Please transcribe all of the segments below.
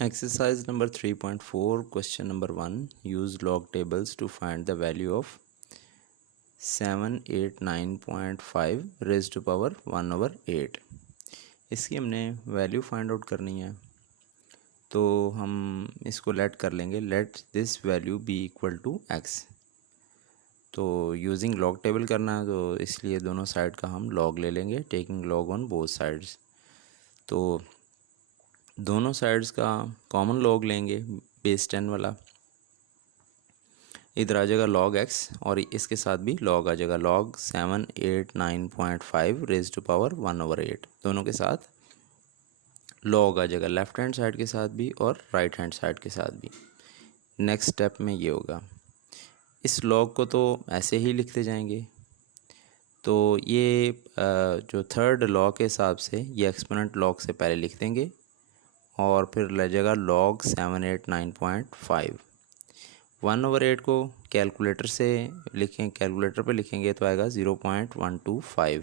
Exercise number 3.4, question number 1. Use log tables to find the value of 789.5 raised to power 1/8. इसकी हमने value find out करनी है, तो हम इसको लेट कर लेंगे, let this value be equal to x. तो यूजिंग लॉग टेबल करना है, तो इसलिए दोनों साइड का हम लॉग ले लेंगे, taking log on both sides. तो दोनों साइड्स का कॉमन लॉग लेंगे, बेस 10 वाला इधर आ जाएगा लॉग एक्स, और इसके साथ भी लॉग आ जाएगा, लॉग 789.5 रेज टू पावर 1/8। दोनों के साथ लॉग आ जाएगा, लेफ्ट हैंड साइड के साथ भी और राइट हैंड साइड के साथ भी। नेक्स्ट स्टेप में ये होगा, इस लॉग को तो ऐसे ही लिखते जाएंगे। तो ये जो थर्ड लॉग के हिसाब से ये एक्सपोनेंट लॉग से पहले लिख देंगे, और फिर ले जाएगा log 789.5। 1/8 को कैलकुलेटर से लिखें, कैलकुलेटर पे लिखेंगे तो आएगा 0.125।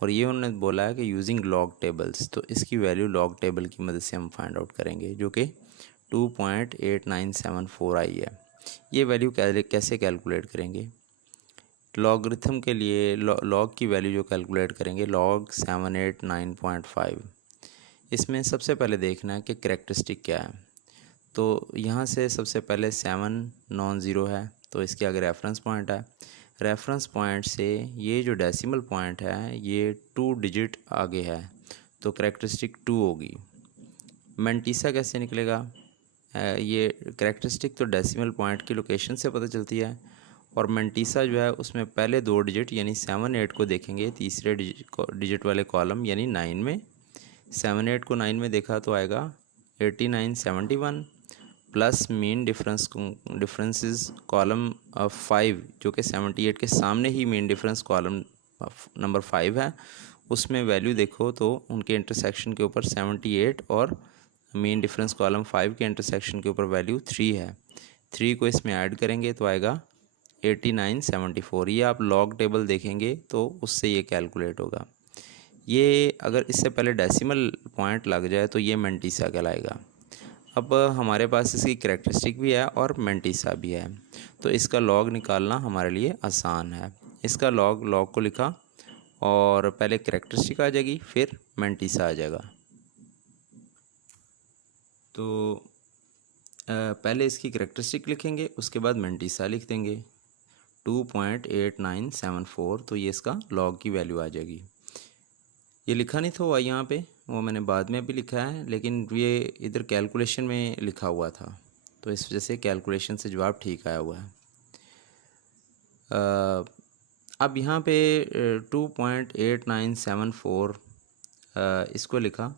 और ये उन्होंने बोला है कि यूजिंग लॉग टेबल्स, तो इसकी वैल्यू लॉग टेबल की मदद से हम फाइंड आउट करेंगे, जो कि 2.8974 आई है। ये वैल्यू कैसे कैलकुलेट करेंगे? लॉगरिथम के लिए लॉग की वैल्यू जो कैलकुलेट करेंगे, log 789.5, इसमें सबसे पहले देखना है कि करैक्टरिस्टिक क्या है। तो यहाँ से सबसे पहले 7 नॉन ज़ीरो है, तो इसके आगे रेफरेंस पॉइंट है। रेफरेंस पॉइंट से ये जो डेसिमल पॉइंट है ये 2 डिजिट आगे है, तो करैक्टरिस्टिक 2 होगी। मैंटीसा कैसे निकलेगा? ये करैक्टरिस्टिक तो डेसिमल पॉइंट की लोकेशन से पता चलती है, और मैंटीसा जो है उसमें पहले 2 डिजिट यानी 7 8 को देखेंगे तीसरे डिजिट वाले कॉलम यानी 9 में। 7 8 को 9 में देखा तो आएगा 8971 प्लस मीन डिफरेंसेस कॉलम 5, जो कि 78 के सामने ही मीन डिफरेंस कॉलम नंबर 5 है। उसमें वैल्यू देखो तो उनके इंटरसेक्शन के ऊपर 78 और मीन डिफरेंस कॉलम 5 के इंटरसेक्शन के ऊपर वैल्यू 3 है। 3 को इसमें ऐड करेंगे तो आएगा 8974। ये आप लॉग टेबल देखेंगे तो उससे ये कैलकुलेट होगा। ये अगर इससे पहले डेसिमल पॉइंट लग जाए तो ये मैंटीसा कहलाएगा। अब हमारे पास इसकी करैक्टरिस्टिक भी है और मैंटीसा भी है, तो इसका लॉग निकालना हमारे लिए आसान है। इसका लॉग को लिखा, और पहले करैक्टरिस्टिक आ जाएगी फिर मैंटीसा आ जाएगा। तो पहले इसकी करैक्टरिस्टिक लिखेंगे, उसके बाद मैंटीसा लिख देंगे 2.8974, तो ये इसका लॉग की वैल्यू आ जाएगी। ये लिखा नहीं था हुआ यहाँ पे, वो मैंने बाद में भी लिखा है, लेकिन ये इधर कैलकुलेशन में लिखा हुआ था, तो इस वजह से कैलकुलेशन से जवाब ठीक आया हुआ है। अब यहाँ पे 2.8974 इसको लिखा,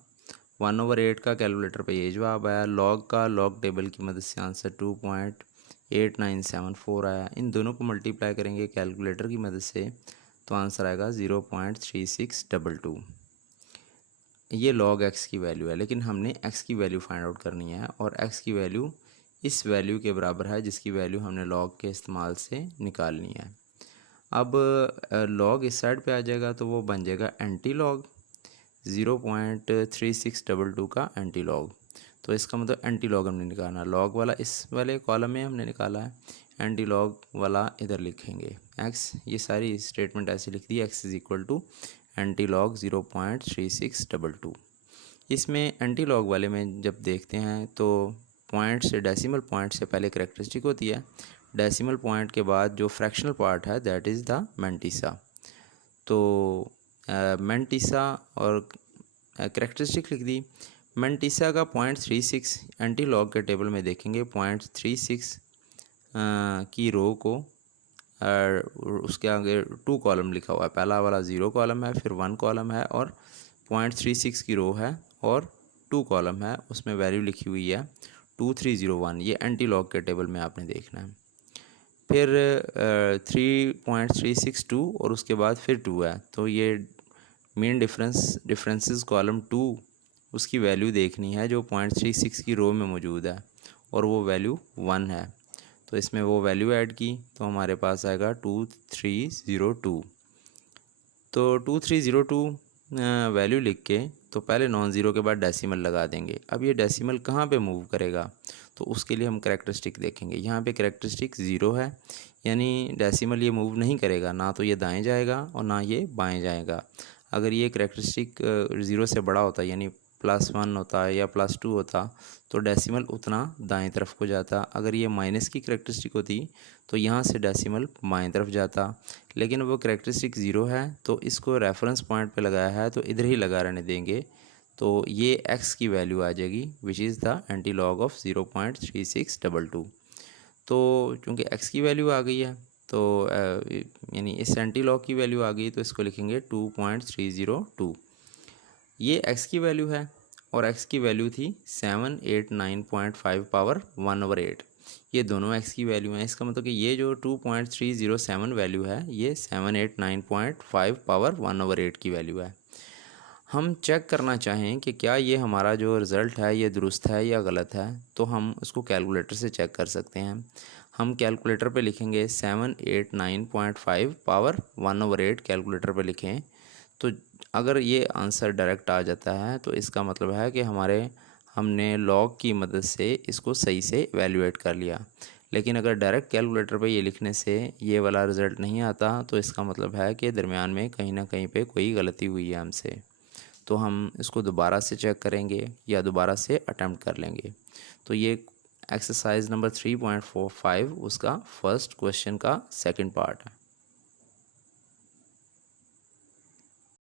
1/8 का कैलकुलेटर पे ये जवाब आया। लॉग टेबल की मदद से आंसर 2.8974 आया। इन दोनों को मल्टीप्लाई करेंगे कैलकुलेटर की मदद से तो आंसर आएगा 0.3622। ये लॉग एक्स की वैल्यू है, लेकिन हमने एक्स की वैल्यू फाइंड आउट करनी है, और एक्स की वैल्यू इस वैल्यू के बराबर है जिसकी वैल्यू हमने लॉग के इस्तेमाल से निकालनी है। अब लॉग इस साइड पे आ जाएगा तो वो बन जाएगा एंटी लॉग, 0.3622 का एंटी लॉग। तो इसका मतलब एंटी लॉग हमने निकालना, लॉग वाला इस वाले कॉलम में हमने निकाला है, एंटी लॉग वाला इधर लिखेंगे एक्स। ये सारी स्टेटमेंट ऐसे लिख दी, x is equal to anti log 0.3622। इसमें एंटी लॉग वाले में जब देखते हैं तो पॉइंट से, डेसिमल पॉइंट से पहले करैक्टरिस्टिक होती है, डेसिमल पॉइंट के बाद जो फ्रैक्शनल पार्ट है दैट इज़ द मैंटीसा। तो मैंटीसा और करैक्टरिस्टिक लिख दी। मैंटीसा का 0.36 एंटी लॉग के टेबल में देखेंगे, 0.36 की रो को उसके आगे 2 कॉलम लिखा हुआ है, पहला वाला 0 कॉलम है, फिर 1 कॉलम है, और 0.36 की रो है और 2 कॉलम है, उसमें वैल्यू लिखी हुई है 2301। ये एंटी लॉग के टेबल में आपने देखना है। फिर 3.362 और उसके बाद फिर 2 है, तो ये मीन डिफरेंसेस कॉलम 2 उसकी वैल्यू देखनी है जो 0.36 की रो में मौजूद है, और वो वैल्यू 1 है। तो इसमें वो वैल्यू ऐड की तो हमारे पास आएगा 2302। तो 2302 वैल्यू लिख के तो पहले नॉन ज़ीरो के बाद डेसिमल लगा देंगे। अब ये डेसिमल कहाँ पे मूव करेगा, तो उसके लिए हम कैरेक्टरिस्टिक देखेंगे। यहाँ पे कैरेक्टरिस्टिक ज़ीरो है, यानी डेसिमल ये मूव नहीं करेगा, ना तो ये दाएं जाएगा और ना ये बाएं जाएगा। अगर ये कैरेक्टरिस्टिक ज़ीरो से बड़ा होता, यानी +1 होता या +2 होता, तो डेसिमल उतना दाएं तरफ को जाता। अगर ये माइनस की कैरेक्टरिस्टिक होती तो यहाँ से डेसिमल बाएं तरफ जाता, लेकिन वो कैरेक्टरिस्टिक ज़ीरो है तो इसको रेफरेंस पॉइंट पे लगाया है तो इधर ही लगा रहने देंगे। तो ये x की वैल्यू आ जाएगी which is the anti log of 0.3622। तो चूँकि x की वैल्यू आ गई है तो यानी इस एंटी लॉग की वैल्यू आ गई तो इसको लिखेंगे 2.302। ये x की वैल्यू है और x की वैल्यू थी 789.5 पावर 1/8। ये दोनों x की वैल्यू हैं। इसका मतलब कि ये जो 2.307 वैल्यू है ये 789.5 पावर 1/8 की वैल्यू है। हम चेक करना चाहें कि क्या ये हमारा जो रिज़ल्ट है ये दुरुस्त है या गलत है, तो हम उसको कैलकुलेटर से चेक कर सकते हैं। हम कैलकुलेटर पे लिखेंगे 789.5 पावर 1/8 कैलकुलेटर पे लिखें, तो अगर ये आंसर डायरेक्ट आ जाता है तो इसका मतलब है कि हमने लॉग की मदद से इसको सही से इवैल्यूएट कर लिया। लेकिन अगर डायरेक्ट कैलकुलेटर पे ये लिखने से ये वाला रिज़ल्ट नहीं आता तो इसका मतलब है कि दरमियान में कहीं ना कहीं पे कोई गलती हुई है हमसे। तो हम इसको दोबारा से चेक करेंगे या दोबारा से अटैम्प्ट कर लेंगे। तो ये एक्सरसाइज नंबर 3.45 उसका फर्स्ट क्वेश्चन का सेकंड पार्ट है।